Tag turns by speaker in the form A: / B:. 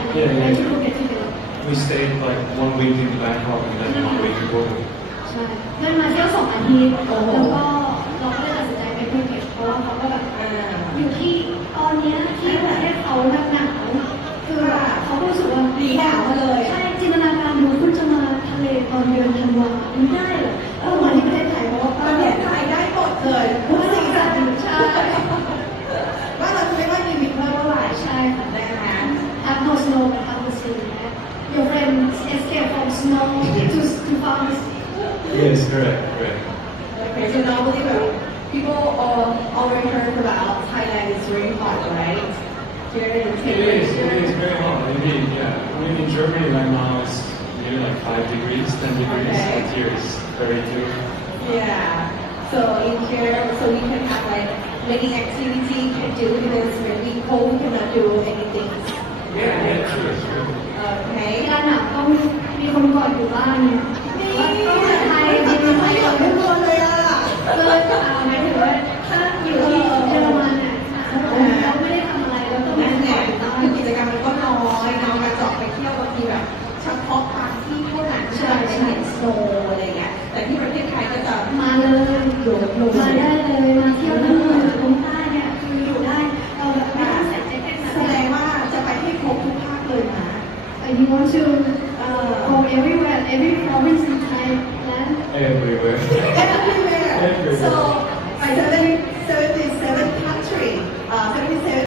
A: Yeah,
B: ไป
A: yeah.
B: ที่ภูเก็ตที่เดียว
A: We stayed like 1 week in Bangkok and then 1 week in Bangkok.
B: ใช่เพื่อนมาเที่ยว2 อาทิตย์แล้วก็เราก็เลยตัดสินใจไปภูเก็ตเพราะว่าเขาก็แบบอยู่ที่ตอนเนี้ยที่ประเทศเขาหนาวคือเขารู้สึกว่าดีหนาวมาเลยใช่จินตนาการดูคุณจะมาทะเลตอนเดือนธันวาไม่ได้หรอกมาที่ประเทศไทยเพราะว่าประเทศไทยได้หมดเลยทุกสิ่งทุกอย่างใช่ว่าเราจะไม่ว่ามีวินเทอร์เท่าไหร่ใช่ค่ะนะคะ Have no snow but have the sea Your friends escape from snow to find the sea
A: Yes, correct, correct.
C: Okay, so normally people already heard about Thailand is very hot, right? During the
A: It is very hot. Indeed, yeah. I mean, in Germany right now it's near like 5 degrees, 10 degrees.
C: Okay.
A: But here it's 32.
C: Yeah. So in here, so we can have like many activity you can do because it's really cold, we cannot do anything.
A: Yeah, sure, sure.
B: เว
C: Okay.
B: ลาหนาวต้องมีคนกอดอยู่บ้านเนี่ยว่าต้องไทยมีคนกอดทุกคนเลยอ่ะก็หมายถึงว่าถ้าอยู่ที่เยอรมันเนี่ยเราไม่ได้ทำอะไรแล้วต้องมี
C: นั่น
B: คน
C: แห
B: กอ
C: ละ
B: ดอยู่บ้าน
C: คือกิจกรรมมันก็น้อยเนาะการเจาะไปเที่ยวบางทีแบบเฉพาะบางที่เท่านั้นใช่ไหมเห็นสโนว์อะไรเงี้ยแต่ที่ประเทศไทยก็จะ
B: มาเลยมาได้เลยมาเที่ยวได้เลยลงใต้เนี่ยคืออยู่ได้เราแบบไม่ต้องใส่แจ็คเก็ต
C: แสดงว่าจะไปให้ครบทุกภาคเลยนะ
B: You want to go everywhere, every province in Thailand.
A: Everywhere.
C: everywhere
A: Everywhere.
C: so ไปจะได้